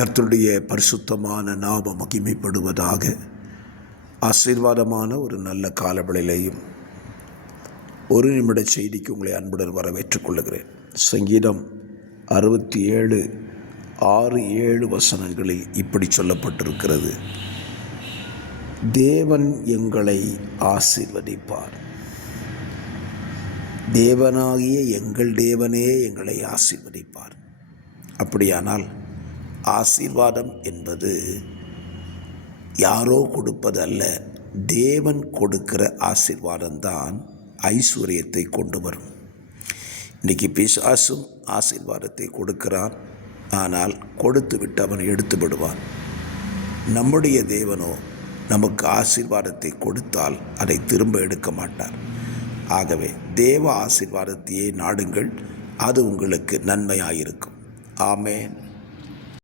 கர்த்தருடைய பரிசுத்தமான நாமம் மகிமைப்படுவதாக. ஆசீர்வாதமான ஒரு நல்ல காலவெளியிலையும் ஒரு நிமிட செய்திக்கு உங்களை அன்புடன் வரவேற்றுக் கொள்ளுகிறேன். சங்கீதம் 67:6-7 இப்படி சொல்லப்பட்டிருக்கிறது: தேவன் எங்களை ஆசீர்வதிப்பார். தேவனாகிய எங்கள் தேவனே எங்களை ஆசீர்வதிப்பார். அப்படியானால் ஆசீர்வாதம் என்பது யாரோ கொடுப்பது அல்ல, தேவன் கொடுக்கிற ஆசீர்வாதம்தான் ஐஸ்வர்யத்தை கொண்டு வரும். இன்றைக்கி பிசாசும் ஆசீர்வாதத்தை கொடுக்கிறான், ஆனால் கொடுத்து விட்டு அவன் எடுத்து விடுவான். நம்முடைய தேவனோ நமக்கு ஆசீர்வாதத்தை கொடுத்தால் அதை திரும்ப எடுக்க மாட்டார். ஆகவே தேவ ஆசீர்வாதத்தையே நாடுங்கள், அது உங்களுக்கு நன்மையாயிருக்கும். ஆமென்.